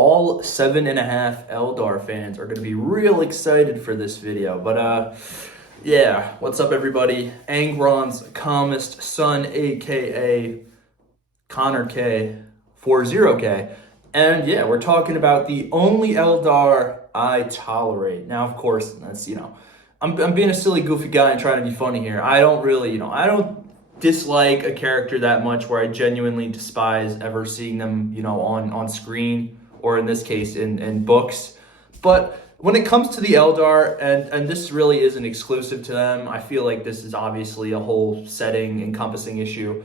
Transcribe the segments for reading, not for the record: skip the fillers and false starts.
all 7.5 Eldar fans are going to be real excited for this video. But yeah, what's up everybody? Angron's calmest son, aka Connor K, 40K. And yeah, we're talking about the only Eldar I tolerate. Now, of course, that's, I'm being a silly, goofy guy and trying to be funny here. I don't really, I don't dislike a character that much where I genuinely despise ever seeing them, on screen, or in this case, in books. But when it comes to the Eldar, and this really isn't exclusive to them, I feel like this is obviously a whole setting encompassing issue.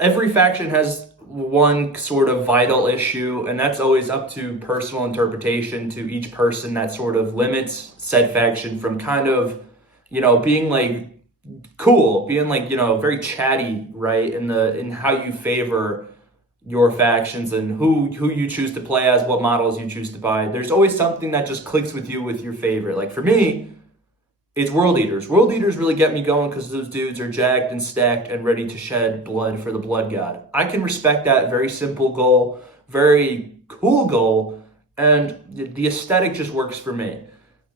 Every faction has one sort of vital issue, and that's always up to personal interpretation to each person that sort of limits said faction from kind of, being like cool, being like, very chatty, right? In how you favor your factions and who you choose to play as, what models you choose to buy. There's always something that just clicks with you with your favorite. Like for me, it's World Eaters. World Eaters really get me going because those dudes are jacked and stacked and ready to shed blood for the Blood God. I can respect that very simple goal, very cool goal, and the aesthetic just works for me.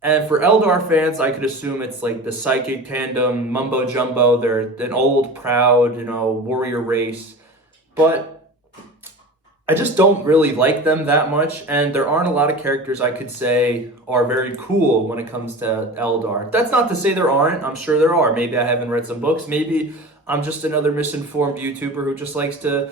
And for Eldar fans, I could assume it's like the psychic tandem, mumbo jumbo. They're an old, proud, warrior race. But I just don't really like them that much, and there aren't a lot of characters I could say are very cool when it comes to Eldar. That's not to say there aren't. I'm sure there are. Maybe I haven't read some books. Maybe I'm just another misinformed YouTuber who just likes to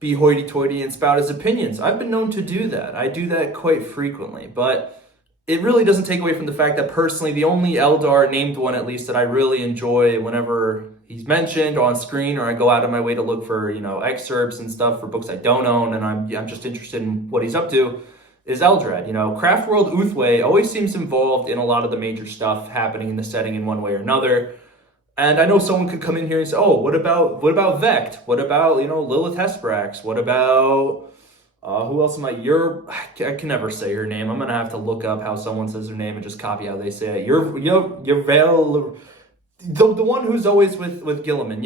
be hoity-toity and spout his opinions. I've been known to do that. I do that quite frequently, but it really doesn't take away from the fact that personally, the only Eldar, named one at least, that I really enjoy whenever he's mentioned on screen, or I go out of my way to look for, excerpts and stuff for books I don't own, and I'm just interested in what he's up to, is Eldrad. Craft World Uthway always seems involved in a lot of the major stuff happening in the setting in one way or another. And I know someone could come in here and say, oh, what about Vect? What about, Lilith Hesprax? What about... who else am I? I can never say her name. I'm gonna have to look up how someone says her name and just copy how they say it. You're the one who's always with Gilliman.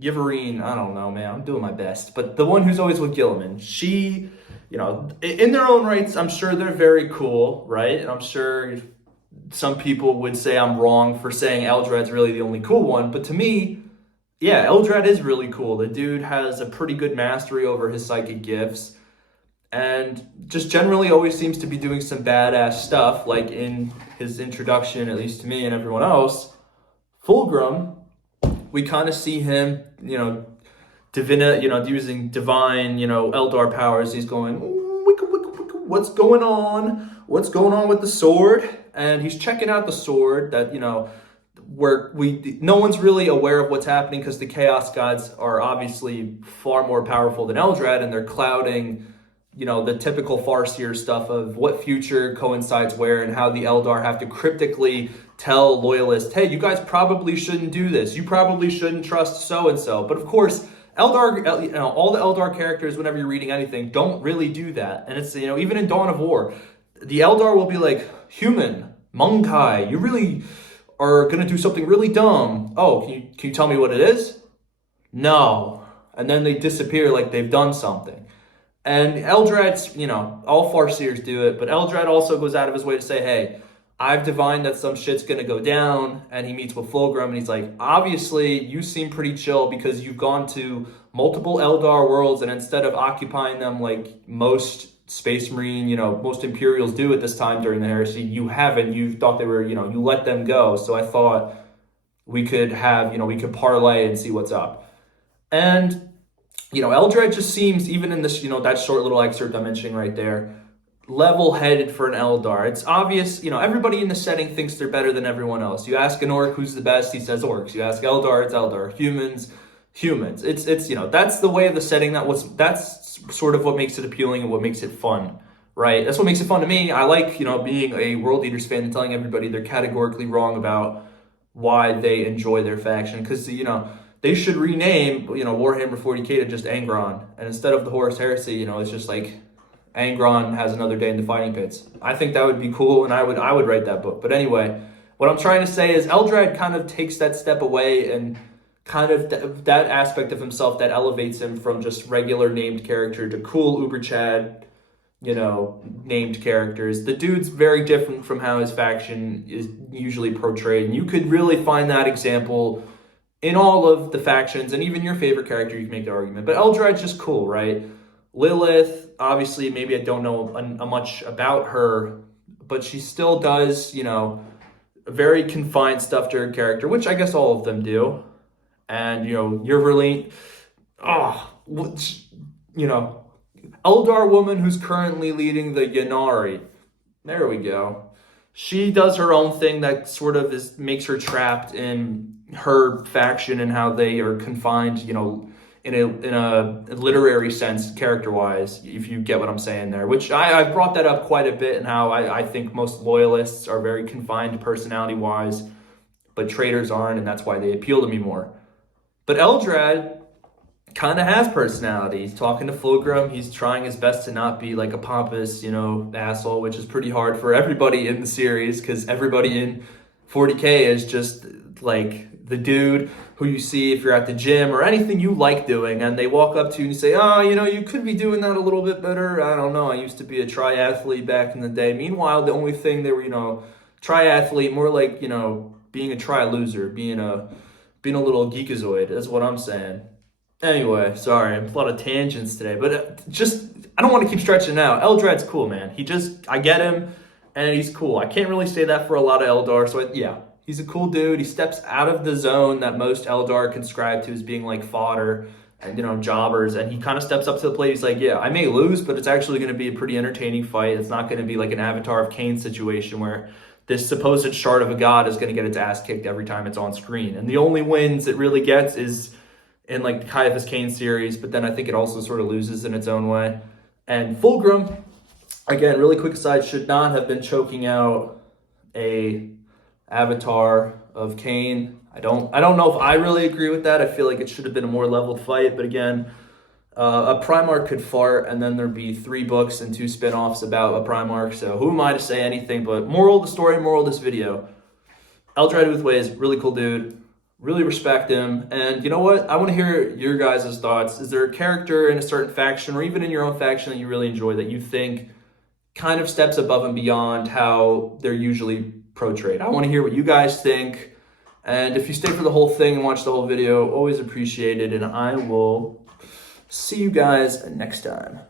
Yverine. I don't know, man. I'm doing my best. But the one who's always with Gilliman, she, in their own rights, I'm sure they're very cool, right? And I'm sure some people would say I'm wrong for saying Eldrad's really the only cool one. But to me, yeah, Eldrad is really cool. The dude has a pretty good mastery over his psychic gifts and just generally always seems to be doing some badass stuff, like in his introduction, at least to me and everyone else. Fulgrim, we kind of see him, using divine, Eldar powers. He's going, what's going on? What's going on with the sword? And he's checking out the sword that, where no one's really aware of what's happening because the Chaos Gods are obviously far more powerful than Eldrad, and they're clouding, the typical Farseer stuff of what future coincides where and how the Eldar have to cryptically tell loyalists, hey, you guys probably shouldn't do this. You probably shouldn't trust so-and-so. But of course, Eldar, all the Eldar characters, whenever you're reading anything, don't really do that. And it's, even in Dawn of War, the Eldar will be like, human, Monkai, you really are going to do something really dumb. Oh, can you tell me what it is? No. And then they disappear like they've done something. And Eldrad's, all Farseers do it, but Eldrad also goes out of his way to say, hey, I've divined that some shit's going to go down. And he meets with Fulgrim and he's like, obviously you seem pretty chill because you've gone to multiple Eldar worlds, and instead of occupying them like most Space Marine, most Imperials do at this time during the Heresy, you haven't. You thought they were, you let them go. So I thought we could have, we could parlay and see what's up. And, Eldrad just seems, even in this, that short little excerpt I'm mentioning right there, level-headed for an Eldar. It's obvious, everybody in the setting thinks they're better than everyone else. You ask an Orc who's the best, he says Orcs. You ask Eldar, it's Eldar. Humans. It's that's the way of the setting. That's sort of what makes it appealing and what makes it fun, right? That's what makes it fun to me. I like, being a World Eaters fan and telling everybody they're categorically wrong about why they enjoy their faction, because, they should rename, Warhammer 40K to just Angron, and instead of the Horus Heresy, it's just like Angron has another day in the fighting pits. I think that would be cool, and I would write that book. But anyway, what I'm trying to say is Eldrad kind of takes that step away and kind of that aspect of himself that elevates him from just regular named character to cool Uber Chad, named characters. The dude's very different from how his faction is usually portrayed. And you could really find that example in all of the factions, and even your favorite character, you can make the argument. But Eldrad's just cool, right? Lilith, obviously, maybe I don't know much about her, but she still does, very confined stuff to her character, which I guess all of them do. And, Yerverline, Eldar woman who's currently leading the Yanari. There we go. She does her own thing that sort of makes her trapped in her faction and how they are confined, in a literary sense, character-wise, if you get what I'm saying there. Which I brought that up quite a bit, and how I think most loyalists are very confined personality-wise, but traitors aren't, and that's why they appeal to me more. But Eldrad kind of has personality. He's talking to Fulgrim. He's trying his best to not be like a pompous, asshole, which is pretty hard for everybody in the series, because everybody in 40K is just like the dude who you see if you're at the gym or anything you like doing, and they walk up to you and say, you could be doing that a little bit better. I don't know. I used to be a triathlete back in the day. Meanwhile, the only thing they were, triathlete, more like, being a tri-loser, being a little geekazoid, is what I'm saying. Anyway, sorry, a lot of tangents today, but I don't want to keep stretching it out. Eldrad's cool, man. I get him, and he's cool. I can't really say that for a lot of Eldar, so yeah, he's a cool dude. He steps out of the zone that most Eldar conscribe to as being like fodder and, jobbers, and he kind of steps up to the plate. He's like, yeah, I may lose, but it's actually going to be a pretty entertaining fight. It's not going to be like an Avatar of Cain situation where this supposed shard of a god is going to get its ass kicked every time it's on screen. And the only wins it really gets is in like the Caiaphas Cain series, but then I think it also sort of loses in its own way. And Fulgrim, again, really quick aside, should not have been choking out a Avatar of Cain. I don't know if I really agree with that. I feel like it should have been a more leveled fight, but again, a Primarch could fart, and then there'd be 3 books and 2 spin-offs about a Primarch, so who am I to say anything? But moral of the story, moral of this video, Eldrad Uthways, really cool dude. Really respect him. And you know what? I want to hear your guys' thoughts. Is there a character in a certain faction, or even in your own faction, that you really enjoy, that you think kind of steps above and beyond how they're usually portrayed? I want to hear what you guys think. And if you stay for the whole thing and watch the whole video, always appreciate it. And I will see you guys next time.